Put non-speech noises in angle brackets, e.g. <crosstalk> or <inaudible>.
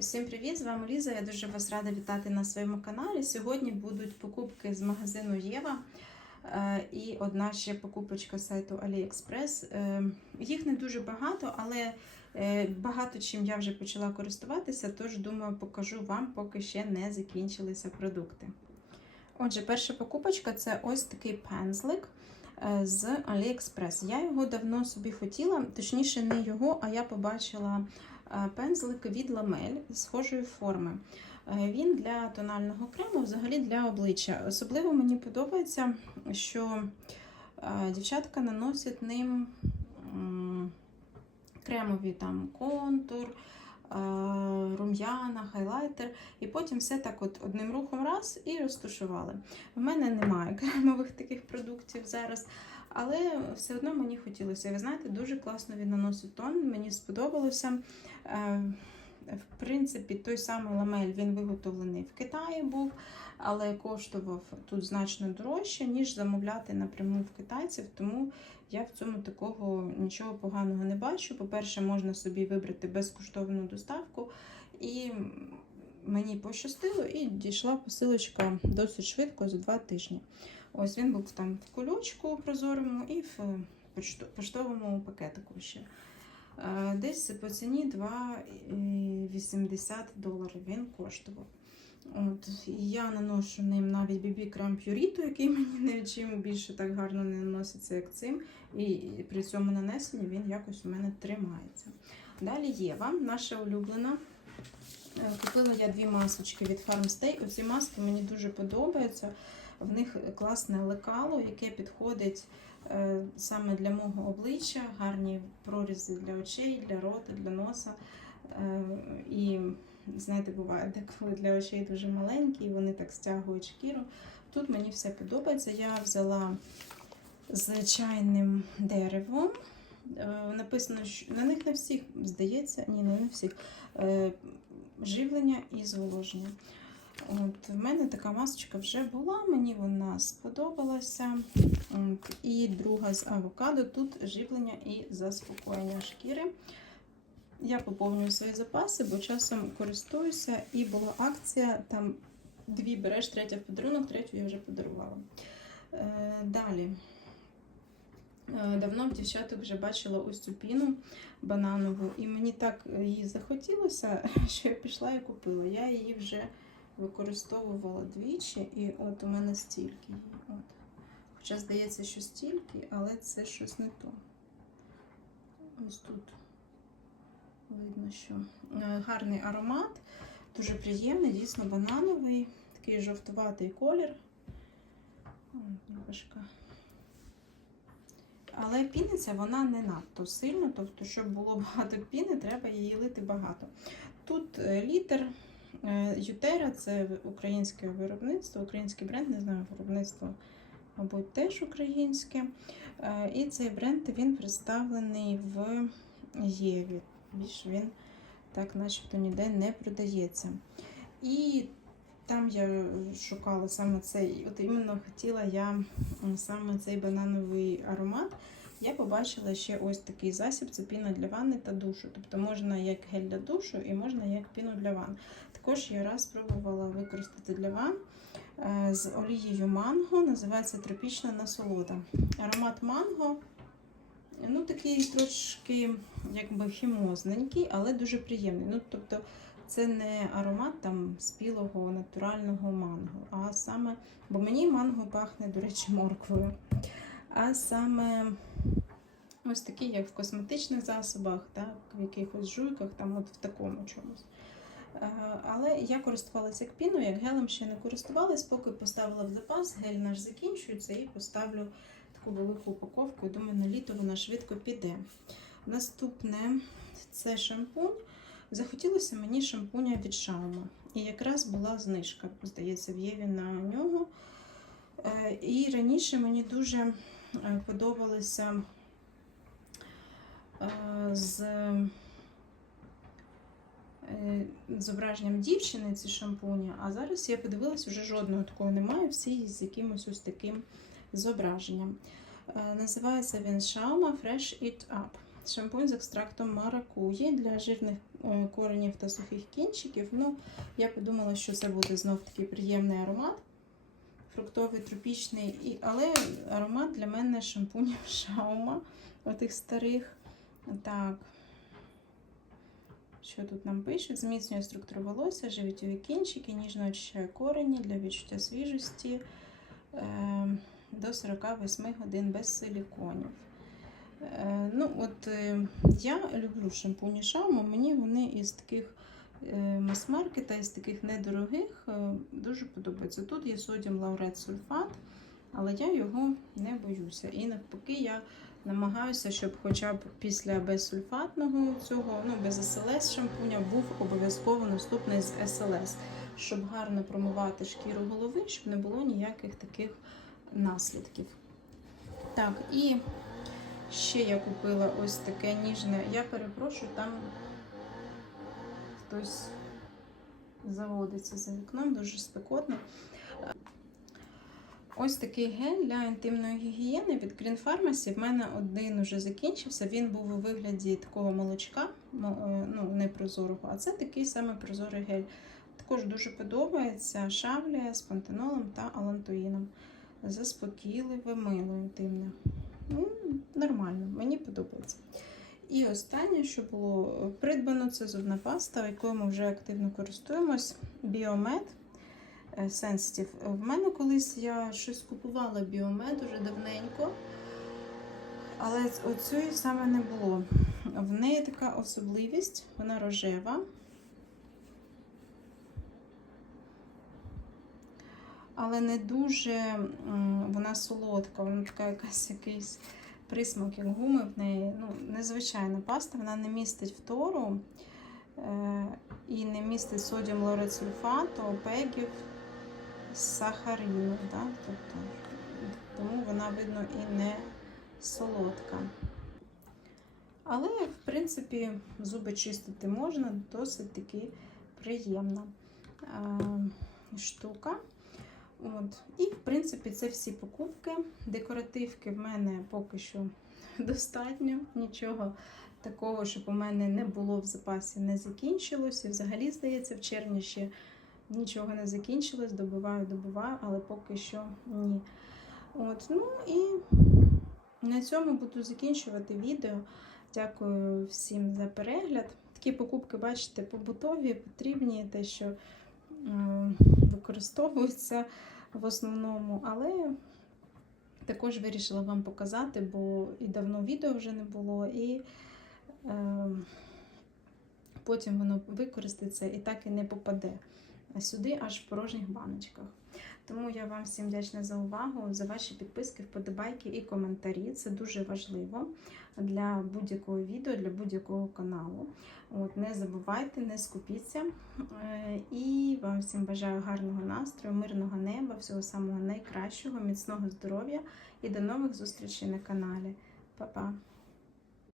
Усім привіт! З вами Ліза. Я дуже вас рада вітати на своєму каналі. Сьогодні будуть покупки з магазину Єва е, і одна ще покупочка сайту AliExpress. Е, Їх не дуже багато, але е, багато чим я вже почала користуватися, тож думаю, покажу вам, поки ще не закінчилися продукти. Отже, перша покупочка це ось такий пензлик з AliExpress. Я його давно собі хотіла, точніше, не його, а я побачила пензлик від ламель схожої форми. Е, Він для тонального крему, взагалі для обличчя. Особливо мені подобається, що е, дівчатка наносять ним кремові там контур, е, рум'яна, хайлайтер, і потім все так от одним рухом раз і розташували. В мене немає кремових таких продуктів зараз. Але все одно мені хотілося. Ви знаєте, дуже класно він наносить тон, мені сподобалося. Е, В принципі, той самий ламель він виготовлений в Китаї був, але коштував тут значно дорожче, ніж замовляти напряму в китайців. Тому я в цьому такого нічого поганого не бачу. По-перше, можна собі вибрати безкоштовну доставку. І мені пощастило, і дійшла посилочка досить швидко за два тижні. Ось він був там в кульочку прозорому і в поштовому пакетику ще. Е, Десь по ціні 2,80 доларів він коштував. От, я наношу ним навіть BB крем Purito, який <laughs> мені нічим більше так гарно не наноситься, як цим. І при цьому нанесенні він якось у мене тримається. Далі Єва, наша улюблена. Е, Купила я дві масочки від Farmstay. Оці маски мені дуже подобаються. В них класне лекало, яке підходить е, саме для мого обличчя, гарні прорізи для очей, для рота, для носа. Е, і знаєте, буває деколи для очей дуже маленькі, і вони так стягують шкіру. Тут мені все подобається. Я взяла з чайним деревом. Е, Написано, що на них не всіх, здається, ні, не на всіх. Живлення і зволоження. От, в мене така масочка вже була, мені вона сподобалася. От, і друга з авокадо. Тут живлення і заспокоєння шкіри. Я поповнюю свої запаси, бо часом користуюся, і була акція, там дві береш, третя в подарунок, третю я вже подарувала. Е, далі. Е, Давно в дівчаток вже бачила ось цю піну бананову, і мені так її захотілося, <laughs> що я пішла і купила. Я її вже використовувала двічі, і от у мене стільки її. От. Хоча здається, що стільки, але це щось не то. Ось тут видно, що Е, гарний аромат, дуже приємний, дійсно банановий, такий жовтуватий колір. Важка. Але піниться вона не надто сильно, тобто, щоб було <laughs> багато піни, треба її лити багато. Тут е, літр е, Ютера це українське виробництво, український бренд, не знаю, виробництво, мабуть, теж українське. Е, І цей бренд він представлений в Єві. Більш він так начебто ніде не продається. І там я шукала саме цей, от іменно хотіла я саме цей банановий аромат. Я побачила ще ось такий засіб, це піна для ванни та душу. Тобто можна як гель для душу і можна як піну для ванн. Також я раз спробувала використати для ванн е, з олією манго, називається тропічна насолода. Аромат манго, ну такий трошки якби хімозненький, але дуже приємний. Ну, тобто це не аромат там спілого натурального манго, а саме, бо мені манго пахне, до речі, морквою. А саме ось такий, як в косметичних засобах, так, в якихось жуйках, там от в такому чомусь. Е, Але я користувалася як піною, як гелем ще не користувалась, поки поставила в запас, гель наш закінчується і поставлю таку велику упаковку. Думаю, на літо вона швидко піде. Наступне це шампунь. Захотілося мені шампуня від Шаума. І якраз була знижка, здається, в Єві на нього. Е, І раніше мені дуже е, подобалося е, з е, зображенням дівчини ці шампуні, а зараз я подивилася, вже жодного такого немає, всі з якимось ось таким зображенням. Називається він Shauma Fresh It Up. шампунь з екстрактом маракуї для жирних коренів та сухих кінчиків. Ну, я подумала, що це буде знов такий приємний аромат. Фруктовий, тропічний, і, але аромат для мене шампунів <laughs> шаума, отих старих. Так. Що тут нам пишуть? Зміцнює структуру волосся, живітові кінчики, ніжно очищає корені для відчуття свіжості е, до 48 годин без силіконів. Е, ну, от е, Я люблю шампуні Шаума, мені вони із таких мас-маркета, із таких недорогих е, дуже подобаються. Тут є содіум лаурет сульфат, але я його не боюся. І навпаки, я намагаюся, щоб хоча б після безсульфатного цього, ну без СЛС шампуня, був обов'язково наступний з СЛС, щоб гарно промивати шкіру голови, щоб не було ніяких таких наслідків. Так, і ще я купила ось таке ніжне. Я перепрошую, там хтось заводиться за вікном, дуже спекотно. Ось такий гель для інтимної гігієни від Green Pharmacy. В мене один уже закінчився. Він був у вигляді такого молочка, ну не прозорого, а це такий саме прозорий гель. Також дуже подобається шавлія з пантенолом та алантоїном. Заспокійливе мило інтимне. Ну, Нормально, мені подобається. І останнє, що було придбано, це зубна паста, якою ми вже активно користуємось. Біомед. Sensitive. В мене колись я щось купувала біомед уже давненько, але оцю саме не було. В неї така особливість, вона рожева. Але не дуже вона солодка, вона така якась якийсь присмак, як гуми в неї. Ну, Незвичайна паста, вона не містить фтору е і не містить содіум лорецульфату, опегів сахарину, да? тобто, тому вона, видно, і не солодка. Але, в принципі, зуби чистити можна, досить таки приємна а, штука. От. І, в принципі, це всі покупки. Декоративки в мене поки що <laughs> достатньо. Нічого такого, щоб у мене не було в запасі, не закінчилось. І взагалі, здається, в червні ще нічого не закінчилось, добиваю, добиваю, але поки що ні. От, Ну і на цьому буду закінчувати відео. Дякую всім за перегляд. Такі покупки, бачите, побутові, потрібні, те, що е, використовуються в основному, але також вирішила вам показати, бо і давно відео вже не було, і е, потім воно використається і так і не попаде сюди, аж в порожніх баночках. Тому я вам всім вдячна за увагу, за ваші підписки, вподобайки і коментарі. Це дуже важливо для будь-якого відео, для будь-якого каналу. От, Не забувайте, не скупіться. Е, і вам всім бажаю гарного настрою, мирного неба, всього самого найкращого, міцного здоров'я і до нових зустрічей на каналі. Па-па!